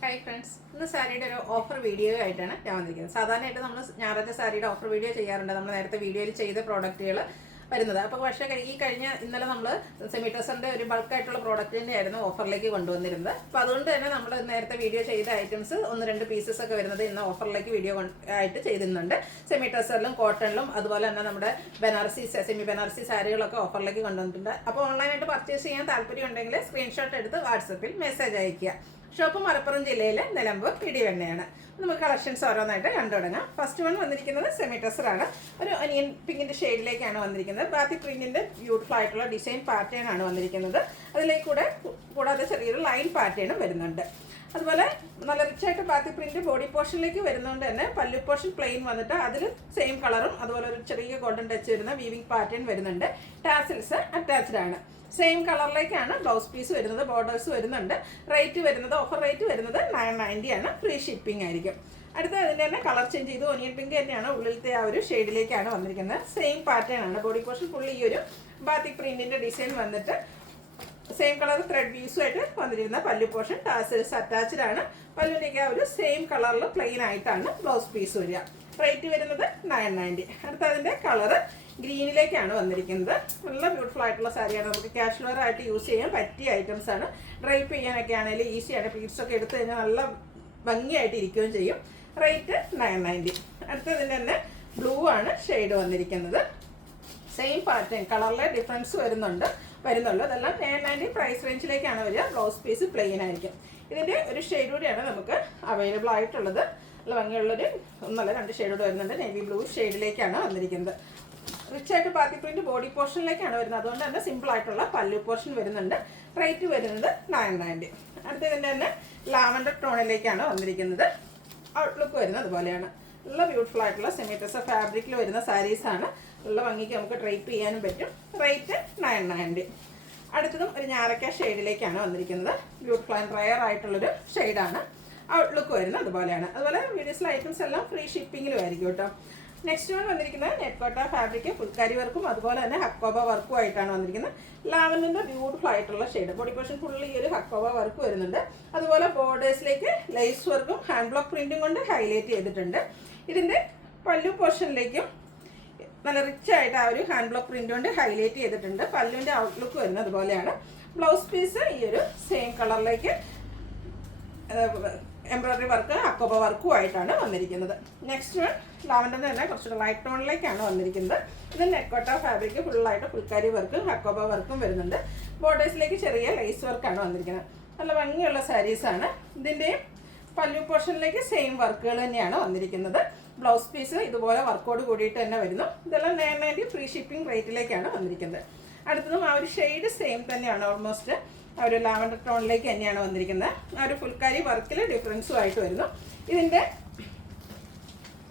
Hi friends, ഇന്ന് സാരിയുടെ ഒരു ഓഫർ വീഡിയോ ആയിട്ടാണ് ഞാൻ വന്നിരിക്കുന്നത്. സാധാരണയായിട്ട് നമ്മൾ ഞായറാഴ്ച സാരിയുടെ ഓഫർ വീഡിയോ ചെയ്യാറുണ്ട്. നമ്മൾ നേരത്തെ വീഡിയോയിൽ ചെയ്ത പ്രോഡക്റ്റുകൾ വരുന്നത്. അപ്പോൾ പക്ഷേ ഇന്നലെ നമ്മൾ സെമി ടെസറിൻ്റെ ഒരു ബൾക്കായിട്ടുള്ള പ്രോഡക്റ്റിൻ്റെ ആയിരുന്നു ഓഫറിലേക്ക് കൊണ്ടുവന്നിരുന്നത്. അപ്പോൾ അതുകൊണ്ട് തന്നെ നമ്മൾ നേരത്തെ വീഡിയോ ചെയ്ത ഐറ്റംസ് 1-2 പീസസ് ഒക്കെ വരുന്നത് ഇന്ന് ഓഫറിലേക്ക് വീഡിയോ ആയിട്ട് ചെയ്തിരുന്നുണ്ട്. സെമി ടെസറിലും കോട്ടണിലും അതുപോലെ തന്നെ നമ്മുടെ സെമി ബനാറസി സാരികളൊക്കെ ഓഫറിലേക്ക് കൊണ്ടുവന്നിട്ടുണ്ട്. അപ്പോൾ ഓൺലൈനായിട്ട് പർച്ചേസ് ചെയ്യാൻ താല്പര്യം ഉണ്ടെങ്കിൽ സ്ക്രീൻഷോട്ട് എടുത്ത് വാട്സപ്പിൽ മെസ്സേജ് അയയ്ക്കുക. ഷോപ്പ് മലപ്പുറം ജില്ലയിലെ നിലമ്പൂർ ഇടിവെണ്ണയാണ്. നമുക്ക് കളക്ഷൻസ് ഓരോന്നായിട്ട് കണ്ടു തുടങ്ങാം. ഫസ്റ്റ് വൺ വന്നിരിക്കുന്നത് സെമി ടെസറാണ്. ഒരു ഒനിയൻ പിങ്കിൻ്റെ ഷെയ്ഡിലേക്കാണ് വന്നിരിക്കുന്നത്. ബാത്തി പ്രിന്റിൻ്റെ ബ്യൂട്ടിഫുൾ ആയിട്ടുള്ള ഡിസൈൻ പാറ്റേൺ ആണ് വന്നിരിക്കുന്നത്. അതിലേക്ക് കൂടാതെ ചെറിയൊരു ലൈൻ പാറ്റേണും വരുന്നുണ്ട്. അതുപോലെ നല്ല റിച്ചായിട്ട് ബാത്തി പ്രിന്റ് ബോഡി പോർഷനിലേക്ക് വരുന്നതുകൊണ്ട് തന്നെ പല്ലു പോർഷൻ പ്ലെയിൻ വന്നിട്ട് അതിൽ സെയിം കളറും അതുപോലെ ഒരു ചെറിയ ഗോൾഡൻ ടച്ച് വരുന്ന വീവിംഗ് പാറ്റേൺ വരുന്നുണ്ട്. ടാസിൽസ് അറ്റാച്ച്ഡ് ആണ്. സെയിം കളറിലേക്കാണ് ബ്ലൗസ് പീസ് വരുന്നത്. ബോർഡേഴ്സ് വരുന്നുണ്ട്. ഓഫർ റേറ്റ് വരുന്നത് 990 ആണ്. ഫ്രീ ഷിപ്പിംഗ് ആയിരിക്കും. അടുത്ത അതിൻ്റെ തന്നെ കളർ ചേഞ്ച് ചെയ്ത് ഒനിയൻ പിങ്ക് തന്നെയാണ്. ഉള്ളിലത്തെ ആ ഒരു ഷെയ്ഡിലേക്കാണ് വന്നിരിക്കുന്നത്. സെയിം പാറ്റേൺ ആണ്. ബോഡി പോർഷൻ ഫുള്ളി ഈ ഒരു ബാത്തിക് പ്രിന്റിന്റെ ഡിസൈൻ വന്നിട്ട് സെയിം കളർ ത്രെഡ് വ്യൂസുമായിട്ട് വന്നിരിക്കുന്ന പല്ലു പോർഷൻ ടാസൽസ് അറ്റാച്ച്ഡ് ആണ്. പല്ലുവിൻ്റെയൊക്കെ ആ ഒരു സെയിം കളറിൽ പ്ലെയിൻ ആയിട്ടാണ് ബ്ലൗസ് പീസ് വരിക. റേറ്റ് വരുന്നത് 990. അടുത്ത അതിൻ്റെ കളറ് ഗ്രീനിലേക്കാണ് വന്നിരിക്കുന്നത്. നല്ല ബ്യൂട്ടിഫുൾ ആയിട്ടുള്ള സാരിയാണ്. നമുക്ക് ക്യാഷ് വെയർ ആയിട്ട് യൂസ് ചെയ്യാൻ പറ്റിയ ഐറ്റംസ് ആണ്. ഡ്രൈപ്പ് ചെയ്യാനൊക്കെ ആണെങ്കിലും ഈസിയാണ്. പീഡ്സൊക്കെ എടുത്തു കഴിഞ്ഞാൽ നല്ല ഭംഗിയായിട്ട് ഇരിക്കുകയും ചെയ്യും. റേറ്റ് 990. അടുത്തതിൻ്റെ തന്നെ ബ്ലൂ ആണ് ഷെയ്ഡ് വന്നിരിക്കുന്നത്. സെയിം പാറ്റേൺ കളറിലെ ഡിഫറൻസ് വരുന്നുള്ളൂ. അതെല്ലാം 990 പ്രൈസ് റേഞ്ചിലേക്കാണ് വരിക. ബ്ലൗസ് പീസ് പ്ലെയിൻ ആയിരിക്കും. ഇതിൻ്റെ ഒരു ഷെയ്ഡ് കൂടിയാണ് നമുക്ക് അവൈലബിൾ ആയിട്ടുള്ളത്. നല്ല ഭംഗിയുള്ളൊരു 2 ഷെയ്ഡ് കൂടെ വരുന്നുണ്ട്. നേവി ബ്ലൂ ഷെയ്ഡിലേക്കാണ് വന്നിരിക്കുന്നത്. റിച്ചായിട്ട് ബാത്തി പ്രിന്റ് ബോഡി പോർഷനിലേക്കാണ് വരുന്നത്. അതുകൊണ്ട് തന്നെ സിമ്പിൾ ആയിട്ടുള്ള പല്ലു പോർഷൻ വരുന്നുണ്ട്. റേറ്റ് വരുന്നത് 990. അടുത്തതിൻ്റെ തന്നെ ലാവൻഡർ ടോണിലേക്കാണ് വന്നിരിക്കുന്നത്. ഔട്ട്ലുക്ക് വരുന്നത് അതുപോലെയാണ്. നല്ല ബ്യൂട്ടിഫുൾ ആയിട്ടുള്ള സെമി ടെസർ ഫാബ്രിക്കിൽ വരുന്ന സാരീസാണ്. നല്ല ഭംഗിക്ക് നമുക്ക് ഡ്രൈപ്പ് ചെയ്യാനും പറ്റും. റേറ്റ് 990. അടുത്തതും ഒരു ഞാറക്ക ഷെയ്ഡിലേക്കാണ് വന്നിരിക്കുന്നത്. ബ്യൂട്ടിഫുൾ ആൻഡ് റയർ ആയിട്ടുള്ളൊരു ഷെയ്ഡാണ്. ഔട്ട്ലുക്ക് വരുന്നത് അതുപോലെയാണ്. അതുപോലെ വീഡിയോസിലെ ഐറ്റംസ് എല്ലാം ഫ്രീ ഷിപ്പിങ്ങിലും ആയിരിക്കും കേട്ടോ. നെക്സ്റ്റ് വൺ വന്നിരിക്കുന്നത് നെറ്റ്കോട്ട ഫാബ്രിക് ഫുൾക്കാരി വർക്കും അതുപോലെ തന്നെ ഹക്കോബ വർക്കും ആയിട്ടാണ് വന്നിരിക്കുന്നത്. ലാവൻഡറിൻ്റെ ബ്യൂട്ടിഫുൾ ആയിട്ടുള്ള ഷെയ്ഡ്. ബോഡി പോർഷൻ ഫുള്ളി ഒരു ഹക്കോബ വർക്ക് വരുന്നുണ്ട്. അതുപോലെ ബോർഡേഴ്സിലേക്ക് ലേസ് വർക്കും ഹാൻഡ് ബ്ലോക്ക് പ്രിന്റും കൊണ്ട് ഹൈലൈറ്റ് ചെയ്തിട്ടുണ്ട്. ഇതിൻ്റെ പല്ലു പോർഷനിലേക്കും നല്ല റിച്ച് ആയിട്ട് ആ ഒരു ഹാൻഡ് ബ്ലോക്ക് പ്രിന്റ് കൊണ്ട് ഹൈലൈറ്റ് ചെയ്തിട്ടുണ്ട്. പല്ലുവിൻ്റെ ഔട്ട്ലുക്ക് വരുന്നത് അതുപോലെയാണ്. ബ്ലൗസ് പീസ് ഈ ഒരു സെയിം കളറിലേക്ക് എംബ്രോയിഡറി വർക്ക് അക്കോബ വർക്കും ആയിട്ടാണ് വന്നിരിക്കുന്നത്. നെക്സ്റ്റ് വൺ ലാവൻഡറിൻ്റെ തന്നെ കുറച്ചുകൂടെ ലൈറ്റ് ടോണിലേക്കാണ് വന്നിരിക്കുന്നത്. ഇത് നെറ്റ്കോട്ട ഫാബ്രിക് ഫുള്ളായിട്ട് ഫുൾക്കാരി വർക്കും അക്കോബ വർക്കും വരുന്നുണ്ട്. ബോർഡേഴ്സിലേക്ക് ചെറിയ ലേസ് വർക്കാണ് വന്നിരിക്കുന്നത്. നല്ല ഭംഗിയുള്ള സാരീസാണ്. ഇതിൻ്റെയും പല്ലു പോർഷനിലേക്ക് സെയിം വർക്കുകൾ തന്നെയാണ് വന്നിരിക്കുന്നത്. ബ്ലൗസ് പീസ് ഇതുപോലെ വർക്കോട് കൂടിയിട്ട് തന്നെ വരുന്നു. ഇതെല്ലാം 990 ഫ്രീ ഷിപ്പിംഗ് റേറ്റിലേക്കാണ് വന്നിരിക്കുന്നത്. അടുത്തതും ആ ഒരു ഷെയ്ഡ് സെയിം തന്നെയാണ്. ഓൾമോസ്റ്റ് ആ ഒരു ലാവൻഡർ ടോണിലേക്ക് തന്നെയാണ് വന്നിരിക്കുന്നത്. ആ ഒരു ഫുൾക്കാരി വർക്കിൽ ഡിഫറൻസും ആയിട്ട് വരുന്നു. ഇതിൻ്റെ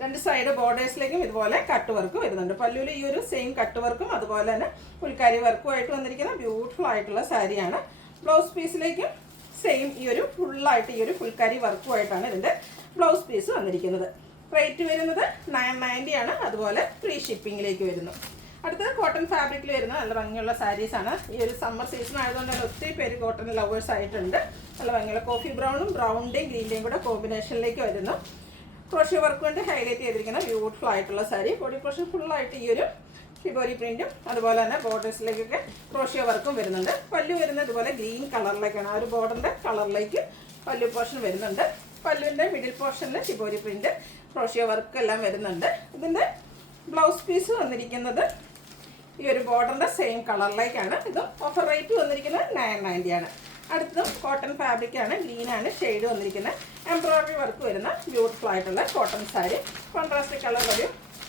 2 സൈഡ് ബോർഡേഴ്സിലേക്കും ഇതുപോലെ കട്ട് വർക്ക് വരുന്നുണ്ട്. പല്ലുവിൽ ഈ ഒരു സെയിം കട്ട് വർക്കും അതുപോലെ തന്നെ ഫുൾക്കാരി വർക്കും ആയിട്ട് വന്നിരിക്കുന്ന ബ്യൂട്ടിഫുൾ ആയിട്ടുള്ള സാരിയാണ്. ബ്ലൗസ് പീസിലേക്കും സെയിം ഈ ഒരു ഫുള്ളായിട്ട് ഈ ഒരു ഫുൾക്കാരി വർക്കുമായിട്ടാണ് ഇതിൻ്റെ ബ്ലൗസ് പീസ് വന്നിരിക്കുന്നത്. റേറ്റ് വരുന്നത് 990 ആണ്. അതുപോലെ ഫ്രീ ഷിപ്പിങ്ങിലേക്ക് വരുന്നു. അടുത്തത് കോട്ടൺ ഫാബ്രിക്കിൽ വരുന്ന നല്ല ഭംഗിയുള്ള സാരീസാണ്. ഈ ഒരു സമ്മർ സീസൺ ആയതുകൊണ്ട് തന്നെ ഒത്തിരി പേര് കോട്ടൺ ലവേഴ്സ് ആയിട്ടുണ്ട്. നല്ല ഭംഗിയുള്ള കോഫി ബ്രൗണിൻ്റെയും ഗ്രീൻ്റെയും കൂടെ കോമ്പിനേഷനിലേക്ക് വരുന്നു. ക്രോഷ്യോ വർക്ക് കൊണ്ട് ഹൈലൈറ്റ് ചെയ്തിരിക്കുന്ന ബ്യൂട്ടിഫുൾ ആയിട്ടുള്ള സാരി. ബോഡി പോർഷൻ ഫുള്ളായിട്ട് ഈ ഒരു ഷിബോരി പ്രിന്റും അതുപോലെ തന്നെ ബോർഡേഴ്സിലേക്കൊക്കെ ക്രോഷ്യോ വർക്കും വരുന്നുണ്ട്. പല്ലു വരുന്നത് ഇതുപോലെ ഗ്രീൻ കളറിലേക്കാണ്. ആ ഒരു ബോർഡറിൻ്റെ കളറിലേക്ക് പല്ലു പോർഷൻ വരുന്നുണ്ട്. പല്ലുവിൻ്റെ മിഡിൽ പോർഷനിൽ ഷിബോരി പ്രിന്റ് ക്രോഷ്യോ വർക്ക് എല്ലാം വരുന്നുണ്ട്. ഇതിൻ്റെ ബ്ലൗസ് പീസ് വന്നിരിക്കുന്നത് ഈ ഒരു ബോർഡറിൻ്റെ സെയിം കളറിലേക്കാണ്. ഇതും ഓഫർ റേറ്റ് വന്നിരിക്കുന്നത് 990 ആണ്. അടുത്തതും കോട്ടൺ ഫാബ്രിക്കാണ്. ഗ്രീനാണ് ഷെയ്ഡ് വന്നിരിക്കുന്നത്. എംബ്രോയിഡറി വർക്ക് വരുന്ന ബ്യൂട്ടിഫുൾ ആയിട്ടുള്ള കോട്ടൺ സാരി. കോൺട്രാസ്റ്റ് കളർ ഒരു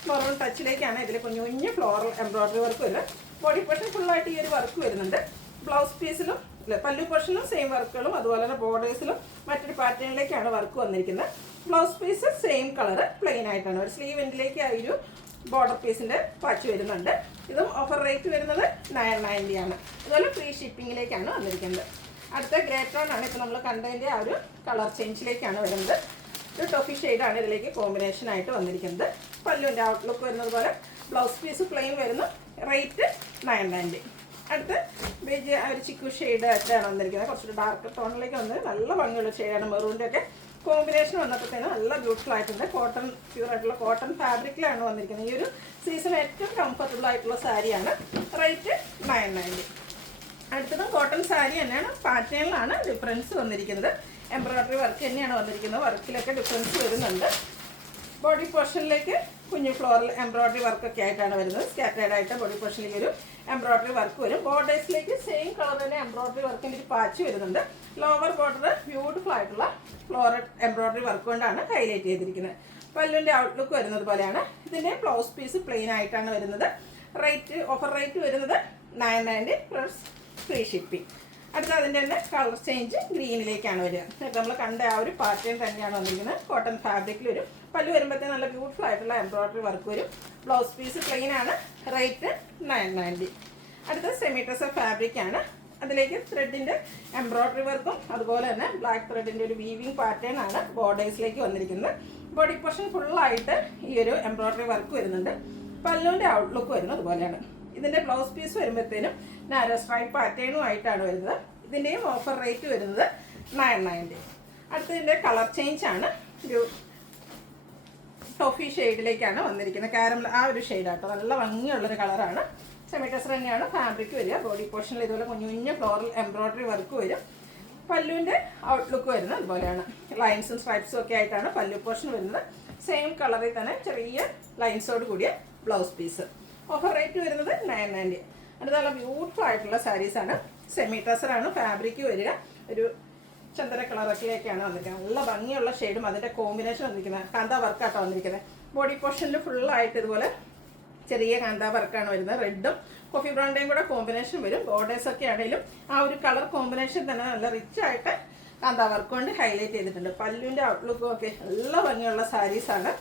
മെറൂൺ ടച്ചിലേക്കാണ് ഇതിൽ കുഞ്ഞു കുഞ്ഞു ഫ്ലോറൽ എംബ്രോയിഡറി വർക്ക് വരുന്നത്. ബോഡി പോർഷൻ ഫുള്ളായിട്ട് ഈ ഒരു വർക്ക് വരുന്നുണ്ട്. ബ്ലൗസ് പീസിലും പല്ലു പോർഷനിലും സെയിം വർക്കുകളും അതുപോലെ തന്നെ ബോർഡേഴ്സിലും മറ്റൊരു പാറ്റേണിലേക്കാണ് വർക്ക് വന്നിരിക്കുന്നത്. Blouse piece same colour plain ആയിട്ടാണ്. ഒരു സ്ലീവ് എൻഡിലേക്ക് ആ ഒരു ബോർഡർ പീസിൻ്റെ പാച്ച് വരുന്നുണ്ട്. ഇതും ഓഫർ റേറ്റ് വരുന്നത് 990 ആണ്. അതുപോലെ ഫ്രീ ഷിപ്പിങ്ങിലേക്കാണ് വന്നിരിക്കുന്നത്. അടുത്ത ഗ്രേ ടോൺ ആണ്. ഇപ്പോൾ നമ്മൾ കണ്ടതിൻ്റെ ആ ഒരു കളർ ചേഞ്ചിലേക്കാണ് വരുന്നത്. ഒരു ടോഫി ഷെയ്ഡാണ് ഇതിലേക്ക് കോമ്പിനേഷൻ ആയിട്ട് വന്നിരിക്കുന്നത്. പല്ലുവിൻ്റെ ഔട്ട്ലുക്ക് വരുന്നത് പോലെ ബ്ലൗസ് പീസ് പ്ലെയിൻ വരുന്നു. റേറ്റ് 990. അടുത്ത് ബേജ് ഒരു ചിക്കു ഷെയ്ഡ് ആയിട്ടാണ് വന്നിരിക്കുന്നത്. കുറച്ചൊരു ഡാർക്ക് ടോണിലേക്ക് വന്ന് നല്ല ഭംഗിയുള്ള ഷെയ്ഡാണ്. മെറൂണിൻ്റെ ഒക്കെ കോമ്പിനേഷൻ വന്നപ്പോഴത്തേനും നല്ല ബ്യൂട്ടിഫുൾ ആയിട്ടുണ്ട്. കോട്ടൺ പ്യൂർ ആയിട്ടുള്ള കോട്ടൺ ഫാബ്രിക്കിലാണ് വന്നിരിക്കുന്നത്. ഈ ഒരു സീസൺ ഏറ്റവും കംഫർട്ടബിൾ ആയിട്ടുള്ള സാരിയാണ്. റേറ്റ് 990. അടുത്തതും കോട്ടൺ സാരി തന്നെയാണ്. പാറ്റേണിലാണ് ഡിഫറൻസ് വന്നിരിക്കുന്നത്. എംബ്രോയ്ഡറി വർക്ക് തന്നെയാണ് വന്നിരിക്കുന്നത്. വർക്കിലൊക്കെ ഡിഫറൻസ് വരുന്നുണ്ട്. ബോഡി പോർഷനിലേക്ക് കുഞ്ഞു ഫ്ലോറൽ എംബ്രോയ്ഡറി വർക്കൊക്കെ ആയിട്ടാണ് വരുന്നത്. സ്കാറ്റേഡ് ആയിട്ട് ബോഡി പോർഷനിലേക്ക് ഒരു എംബ്രോയ്ഡറി വർക്ക് വരും. ബോർഡേഴ്സിലേക്ക് സെയിം കളർ തന്നെ എംബ്രോയ്ഡറി വർക്കിൻ്റെ ഒരു പാച്ച് വരുന്നുണ്ട്. ലോവർ ബോർഡർ ബ്യൂട്ടിഫുൾ ആയിട്ടുള്ള ഫ്ലോറൽ എംബ്രോയ്ഡറി വർക്ക് കൊണ്ടാണ് ഹൈലൈറ്റ് ചെയ്തിരിക്കുന്നത്. പല്ലുവിൻ്റെ ഔട്ട്ലുക്ക് വരുന്നത് പോലെയാണ്. ഇതിൻ്റെ ബ്ലൗസ് പീസ് പ്ലെയിൻ ആയിട്ടാണ് വരുന്നത്. റേറ്റ് ഓഫർ റേറ്റ് വരുന്നത് 990 പ്ലസ് ഫ്രീ ഷിപ്പിംഗ്. അടുത്ത അതിൻ്റെ തന്നെ കളർ ചേഞ്ച് ഗ്രീനിലേക്കാണ് വരിക. നമ്മൾ കണ്ട ആ ഒരു പാറ്റേൺ തന്നെയാണ് വന്നിരിക്കുന്നത്. കോട്ടൺ ഫാബ്രിക്കിൽ വരും. പല്ല് വരുമ്പോഴത്തേക്കും നല്ല ബ്യൂട്ടിഫുൾ ആയിട്ടുള്ള എംബ്രോയ്ഡറി വർക്ക് വരും. ബ്ലൗസ് പീസ് പ്ലെയിൻ ആണ്. റേറ്റ് 990. അടുത്ത സെമി ടസർ ഫാബ്രിക് ആണ്. അതിലേക്ക് ത്രെഡിൻ്റെ എംബ്രോയ്ഡറി വർക്കും അതുപോലെ തന്നെ ബ്ലാക്ക് ത്രെഡിൻ്റെ ഒരു വീവിങ് പാറ്റേൺ ആണ് ബോർഡേഴ്സിലേക്ക് വന്നിരിക്കുന്നത്. ബോഡി പോർഷൻ ഫുള്ളായിട്ട് ഈ ഒരു എംബ്രോയ്ഡറി വർക്ക് വരുന്നുണ്ട്. പല്ലുവിൻ്റെ ഔട്ട്ലുക്ക് വരുന്നത് അതുപോലെയാണ്. ഇതിൻ്റെ ബ്ലൗസ് പീസ് വരുമ്പോഴത്തേനും നാരോ സ്ട്രൈപ്പ് പാറ്റേണും ആയിട്ടാണ് വരുന്നത്. ഇതിൻ്റെയും ഓഫർ റേറ്റ് വരുന്നത് 990. അടുത്തതിൻ്റെ കളർ ചേഞ്ച് ആണ്. ഒരു ടോഫി ഷെയ്ഡിലേക്കാണ് വന്നിരിക്കുന്നത്. കാരമൽ ആ ഒരു ഷെയ്ഡാട്ടോ. നല്ല ഭംഗിയുള്ളൊരു കളറാണ്. സെമി ടസർ തന്നെയാണ് ഫാബ്രിക് വരിക. ബോഡി പോർഷനിൽ ഇതുപോലെ കുഞ്ഞു കുഞ്ഞു ഫ്ലോറൽ എംബ്രോയ്ഡറി വർക്ക് വരും. പല്ലുവിൻ്റെ ഔട്ട്ലുക്ക് വരുന്നത് അതുപോലെയാണ്. ലൈൻസും സ്ട്രൈപ്സും ഒക്കെ ആയിട്ടാണ് പല്ലു പോർഷൻ വരുന്നത്. സെയിം കളറിൽ തന്നെ ചെറിയ ലൈൻസോട് കൂടിയ ബ്ലൗസ് പീസ്. ഓഫർ റേറ്റ് വരുന്നത് 990. അടുത്ത നല്ല ബ്യൂട്ടിഫുൾ ആയിട്ടുള്ള സാരീസാണ്. സെമി ടസറാണ് ഫാബ്രിക് വരിക. ഒരു ചന്ദന കളറൊക്കെയൊക്കെയാണ് വന്നിരിക്കുന്നത്. നല്ല ഭംഗിയുള്ള ഷെയ്ഡും അതിൻ്റെ കോമ്പിനേഷൻ വന്നിരിക്കുന്നത്. കാന്താ വർക്കാട്ടോ വന്നിരിക്കുന്നത്. ബോഡി പോർഷനിൽ ഫുള്ളായിട്ട് ഇതുപോലെ ചെറിയ കാന്താ വർക്കാണ് വരുന്നത്. റെഡും കോഫി ബ്രൗണിൻ്റെയും കൂടെ കോമ്പിനേഷൻ വരും. ബോർഡേഴ്സൊക്കെ ആണെങ്കിലും ആ ഒരു കളർ കോമ്പിനേഷൻ തന്നെ നല്ല റിച്ച് ആയിട്ട് കാന്താ വർക്ക് കൊണ്ട് ഹൈലൈറ്റ് ചെയ്തിട്ടുണ്ട്. പല്ലുവിൻ്റെ ഔട്ട്ലുക്കും ഒക്കെ നല്ല ഭംഗിയുള്ള സാരീസാണ്.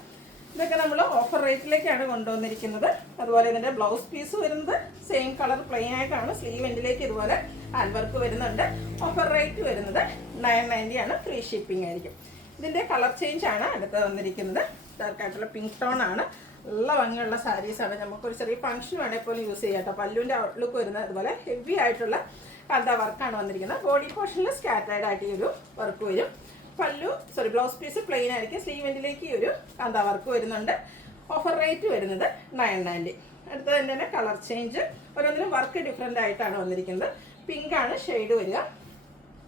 ഇതൊക്കെ നമ്മൾ ഓഫർ റേറ്റിലേക്കാണ് കൊണ്ടുവന്നിരിക്കുന്നത്. അതുപോലെ ഇതിൻ്റെ ബ്ലൗസ് പീസ് വരുന്നത് സെയിം കളർ പ്ലെയിൻ ആയിട്ടാണ്. സ്ലീവ് എൻഡിലേക്ക് ഇതുപോലെ ഹാൻഡ് വർക്ക് വരുന്നുണ്ട്. ഓഫർ റേറ്റ് വരുന്നത് 990 ആണ്. ഫ്രീ ഷിപ്പിംഗ് ആയിരിക്കും. ഇതിൻ്റെ കളർ ചേഞ്ച് ആണ് അടുത്ത് വന്നിരിക്കുന്നത്. ഡാർക്കായിട്ടുള്ള പിങ്ക് ടോൺ ആണ്. നല്ല ഭംഗിയുള്ള സാരീസാണ്. നമുക്കൊരു ചെറിയ ഫംഗ്ഷൻ വേണേൽ പോലും യൂസ് ചെയ്യാം കേട്ടോ. പല്ലുവിൻ്റെ ഔട്ട്ലുക്ക് വരുന്നത് അതുപോലെ ഹെവി ആയിട്ടുള്ള കാന്താ വർക്കാണ് വന്നിരിക്കുന്നത്. ബോഡി പോർഷനിൽ സ്കാറ്റേഡ് ആയിട്ട് ഈ ഒരു വർക്ക് വരും. ബ്ലൗസ് പീസ് പ്ലെയിൻ ആയിരിക്കും. സ്ലീവ് എൻഡിലേക്ക് ഒരു കാന്താ വർക്ക് വരുന്നുണ്ട്. ഓഫർ റേറ്റ് വരുന്നത് 990. അടുത്തത് തന്നെ കളർ ചേഞ്ച്. ഓരോന്നിനും വർക്ക് ഡിഫറെൻ്റ് ആയിട്ടാണ് വന്നിരിക്കുന്നത്. പിങ്ക് ആണ് ഷെയ്ഡ് വരിക.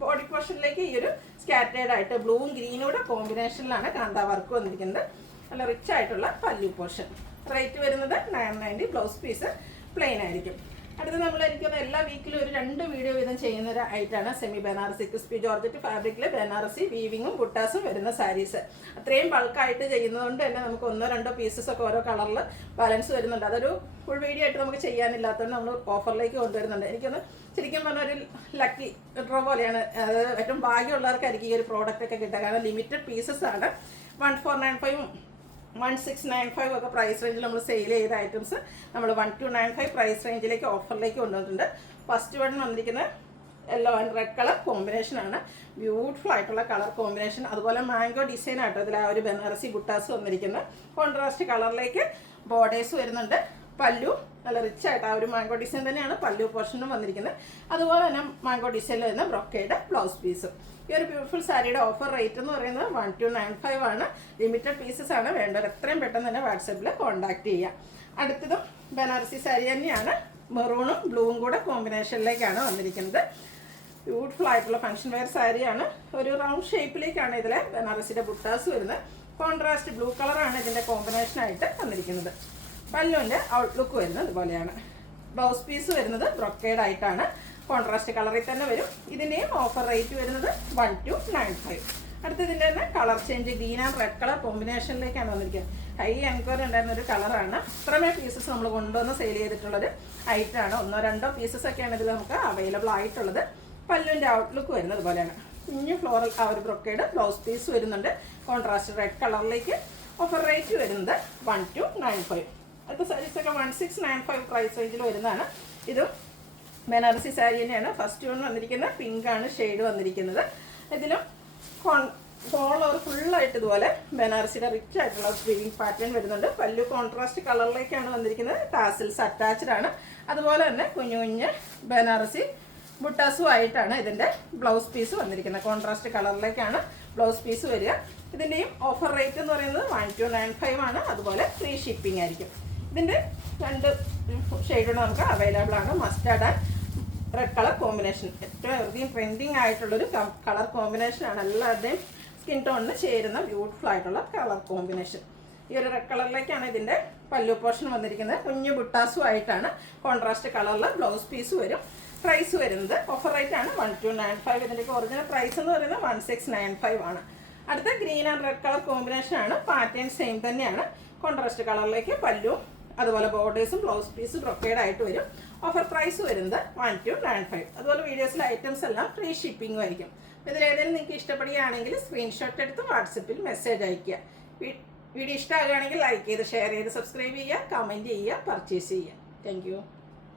ബോഡി പോർഷനിലേക്ക് ഈ ഒരു സ്കാറ്റേഡ് ആയിട്ട് ബ്ലൂവും ഗ്രീനൂടെ കോമ്പിനേഷനിലാണ് കാന്താ വർക്ക് വന്നിരിക്കുന്നത്. നല്ല റിച്ച് ആയിട്ടുള്ള പല്ലു പോർഷൻ. റേറ്റ് വരുന്നത് 990. ബ്ലൗസ് പീസ് പ്ലെയിൻ ആയിരിക്കും. അടുത്ത് നമ്മൾ എനിക്കൊന്ന് എല്ലാ വീക്കിലും ഒരു 2 വീഡിയോ വീതം ചെയ്യുന്ന ഒരു ഐറ്റാണ് സെമി ബനാറസി ക്രിസ്പി ജോർജറ്റ് ഫാബ്രിക്കിൽ ബനാറസി വീവിങ്ങും ബുട്ടാസും വരുന്ന സാരീസ്. അത്രയും ബൾക്കായിട്ട് ചെയ്യുന്നതുകൊണ്ട് തന്നെ നമുക്ക് 1-2 പീസസ് ഒക്കെ ഓരോ കളറിൽ ബാലൻസ് വരുന്നുണ്ട്. അതൊരു ഫുൾ വീഡിയോ ആയിട്ട് നമുക്ക് ചെയ്യാനില്ലാത്തതുകൊണ്ട് നമ്മൾ ഓഫറിലേക്ക് കൊണ്ടുവരുന്നുണ്ട്. എനിക്കൊന്ന് ശരിക്കും പറഞ്ഞാൽ ഒരു ലക്കി ഡ്രോ പോലെയാണ്. അത് ഏറ്റവും ഭാഗ്യമുള്ളവർക്കായിരിക്കും ഈ ഒരു പ്രോഡക്റ്റ് ഒക്കെ കിട്ടുക. കാരണം ലിമിറ്റഡ് പീസസ് ആണ്. 1495 1695 ഒക്കെ പ്രൈസ് റേഞ്ചിൽ നമ്മൾ സെയിൽ ചെയ്ത ഐറ്റംസ് നമ്മൾ 1295 പ്രൈസ് റേഞ്ചിലേക്ക് ഓഫറിലേക്ക് കൊണ്ടുവന്നിട്ടുണ്ട്. ഫസ്റ്റ് വൺ വന്നിരിക്കുന്നത് യെല്ലോ ആൻഡ് റെഡ് കളർ കോമ്പിനേഷനാണ്. ബ്യൂട്ടിഫുൾ ആയിട്ടുള്ള കളർ കോമ്പിനേഷൻ. അതുപോലെ മാംഗോ ഡിസൈൻ ആട്ടോ ഇതിൽ ആ ഒരു ബനാറസി ബുട്ടാസ് വന്നിരിക്കുന്നത്. കോൺട്രാസ്റ്റ് കളറിലേക്ക് ബോർഡേഴ്സ് വരുന്നുണ്ട്. പല്ലു നല്ല റിച്ച് ആയിട്ട് ആ ഒരു മാംഗോ ഡിസൈൻ തന്നെയാണ് പല്ലു പോർഷനും വന്നിരിക്കുന്നത്. അതുപോലെ തന്നെ മാംഗോ ഡിസൈനിൽ വരുന്ന ബ്രൊക്കേഡ് ബ്ലൗസ് പീസും. ഈ ഒരു ബ്യൂട്ടിഫുൾ സാരിയുടെ ഓഫർ റേറ്റ് എന്ന് പറയുന്നത് 1295 ആണ്. ലിമിറ്റഡ് പീസസ് ആണ്. വേണ്ടവർ എത്രയും പെട്ടെന്ന് തന്നെ വാട്സാപ്പിൽ കോൺടാക്ട് ചെയ്യുക. അടുത്തതും ബനാറസി സാരി തന്നെയാണ്. മെറൂണും ബ്ലൂവും കൂടെ കോമ്പിനേഷനിലേക്കാണ് വന്നിരിക്കുന്നത്. ബ്യൂട്ടിഫുൾ ആയിട്ടുള്ള ഫംഗ്ഷൻ വെയർ സാരിയാണ്. ഒരു റൗണ്ട് ഷേപ്പിലേക്കാണ് ഇതിലെ ബനാറസിയുടെ ബുട്ടാസ് വരുന്നത്. കോൺട്രാസ്റ്റ് ബ്ലൂ കളറാണ് ഇതിൻ്റെ കോമ്പിനേഷനായിട്ട് വന്നിരിക്കുന്നത്. പല്ലുവിൻ്റെ ഔട്ട്ലുക്ക് വരുന്നത് അതുപോലെയാണ്. ബ്ലൗസ് പീസ് വരുന്നത് ബ്രൊക്കേഡ് ആയിട്ടാണ്. കോൺട്രാസ്റ്റ് കളറിൽ തന്നെ വരും. ഇതിൻ്റെയും ഓഫർ റേറ്റ് വരുന്നത് 1295. അടുത്തതിൻ്റെ തന്നെ colour change green and red colour കോമ്പിനേഷനിലേക്കാണ് വന്നിരിക്കുന്നത്. ഹൈ എൻക്വയറി ഉണ്ടായിരുന്ന ഒരു കളറാണ്. ഇത്രമേ പീസസ് നമ്മൾ കൊണ്ടുവന്ന് സെയിൽ ചെയ്തിട്ടുള്ളൊരു ഐറ്റമാണ്. 1-2 പീസസ് ഒക്കെയാണ് ഇതിൽ നമുക്ക് അവൈലബിൾ ആയിട്ടുള്ളത്. പല്ലുവിൻ്റെ ഔട്ട്ലുക്ക് വരുന്നത് പോലെയാണ്. കുഞ്ഞു ഫ്ലോറൽ ആ ഒരു ബ്രൊക്കേഡ് ബ്ലൗസ് പീസ് വരുന്നുണ്ട്. കോൺട്രാസ്റ്റ് റെഡ് കളറിലേക്ക്. ഓഫർ റേറ്റ് വരുന്നത് 1295. അടുത്ത സാരീസൊക്കെ 1695 പ്രൈസ് റേഞ്ചിൽ വരുന്നതാണ്. ഇതും ബനാറസി സാരി തന്നെയാണ്. ഫസ്റ്റ് വൺ വന്നിരിക്കുന്നത് പിങ്ക് ആണ് ഷെയ്ഡ് വന്നിരിക്കുന്നത്. ഇതിലും ഓൾ ഓവർ ഫുള്ളായിട്ട് ഇതുപോലെ ബനാറസിയുടെ റിച്ച് ആയിട്ടുള്ള വീവിംഗ് പാറ്റേൺ വരുന്നുണ്ട്. പല്ലു കോൺട്രാസ്റ്റ് കളറിലേക്കാണ് വന്നിരിക്കുന്നത്. ടാസിൽസ് അറ്റാച്ച്ഡ് ആണ്. അതുപോലെ തന്നെ കുഞ്ഞു കുഞ്ഞ് ബനാറസി ബുട്ടാസും ആയിട്ടാണ് ഇതിൻ്റെ ബ്ലൗസ് പീസ് വന്നിരിക്കുന്നത്. കോൺട്രാസ്റ്റ് കളറിലേക്കാണ് ബ്ലൗസ് പീസ് വരിക. ഇതിൻ്റെയും ഓഫർ റേറ്റ് എന്ന് പറയുന്നത് 1295 ആണ്. അതുപോലെ ഫ്രീ ഷിപ്പിംഗ് ആയിരിക്കും. ഇതിൻ്റെ 2 ഷെയ്ഡുകൾ നമുക്ക് അവൈലബിൾ ആണ്. Mustard and red colour combination ഏറ്റവും അധികം ട്രെൻഡിങ് ആയിട്ടുള്ളൊരു കളർ കോമ്പിനേഷനാണ്. എല്ലാവരുടെയും സ്കിൻ ടോണിന് ചേരുന്ന ബ്യൂട്ടിഫുൾ ആയിട്ടുള്ള കളർ കോമ്പിനേഷൻ. ഈ ഒരു റെഡ് കളറിലേക്കാണ് ഇതിൻ്റെ പല്ലു പോർഷൻ വന്നിരിക്കുന്നത്. കുഞ്ഞു ബുട്ടാസും ആയിട്ടാണ്. കോൺട്രാസ്റ്റ് കളറിൽ ബ്ലൗസ് പീസ് വരും. പ്രൈസ് വരുന്നത് ഓഫർ റേറ്റ് ആണ് 1295. ഇതിൻ്റെയൊക്കെ ഒറിജിനൽ പ്രൈസ് എന്ന് പറയുന്നത് 1695 ആണ്. അടുത്ത green and red colour combination ആണ്. പാറ്റേൺ സെയിം തന്നെയാണ്. കോൺട്രാസ്റ്റ് കളറിലേക്ക് പല്ലു അതുപോലെ ബോർഡേഴ്സും ബ്ലൗസ് പീസും ബ്രൊക്കേഡ് ആയിട്ട് വരും. ഓഫർ പ്രൈസ് വരുന്നത് 1295. അതുപോലെ വീഡിയോസിലെ ഐറ്റംസ് എല്ലാം ഫ്രീ ഷിപ്പിംഗും ആയിരിക്കും. ഇതിലേതെങ്കിലും നിങ്ങൾക്ക് ഇഷ്ടപ്പെടുകയാണെങ്കിൽ സ്ക്രീൻഷോട്ട് എടുത്ത് വാട്സപ്പിൽ മെസ്സേജ് അയയ്ക്കുക. വീഡിയോ ഇഷ്ടമാകുകയാണെങ്കിൽ ലൈക്ക് ചെയ്ത് ഷെയർ ചെയ്ത് സബ്സ്ക്രൈബ് ചെയ്യുക, കമൻറ്റ് ചെയ്യുക, പർച്ചേസ് ചെയ്യുക. താങ്ക്